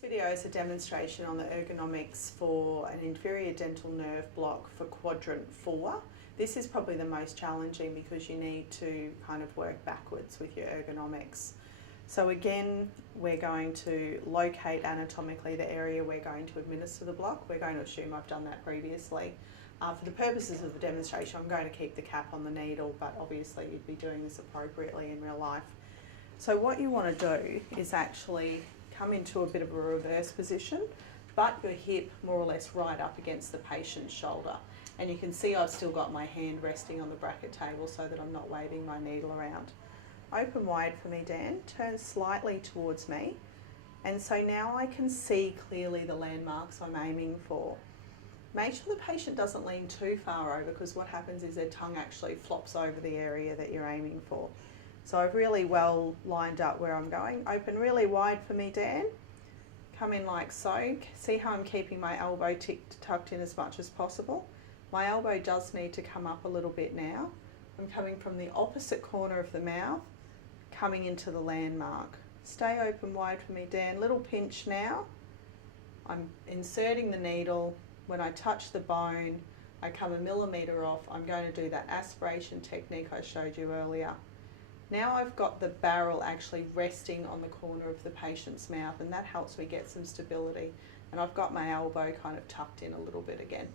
This video is a demonstration on the ergonomics for an inferior dental nerve block for quadrant 4. This is probably the most challenging because you need to kind of work backwards with your ergonomics. So again, we're going to locate anatomically the area we're going to administer the block. We're going to assume I've done that previously. For the purposes of the demonstration, I'm going to keep the cap on the needle, but obviously you'd be doing this appropriately in real life. So what you want to do is actually come into a bit of a reverse position, but your hip more or less right up against the patient's shoulder. And you can see I've still got my hand resting on the bracket table so that I'm not waving my needle around. Open wide for me, Dan. Turn slightly towards me. And so now I can see clearly the landmarks I'm aiming for. Make sure the patient doesn't lean too far over, because what happens is their tongue actually flops over the area that you're aiming for. So I've really well lined up where I'm going. Open really wide for me, Dan. Come in like so. See how I'm keeping my elbow tucked in as much as possible. My elbow does need to come up a little bit now. I'm coming from the opposite corner of the mouth, coming into the landmark. Stay open wide for me, Dan. Little pinch now. I'm inserting the needle. When I touch the bone, I come a millimetre off. I'm going to do that aspiration technique I showed you earlier. Now I've got the barrel actually resting on the corner of the patient's mouth, and that helps me get some stability. And I've got my elbow kind of tucked in a little bit again.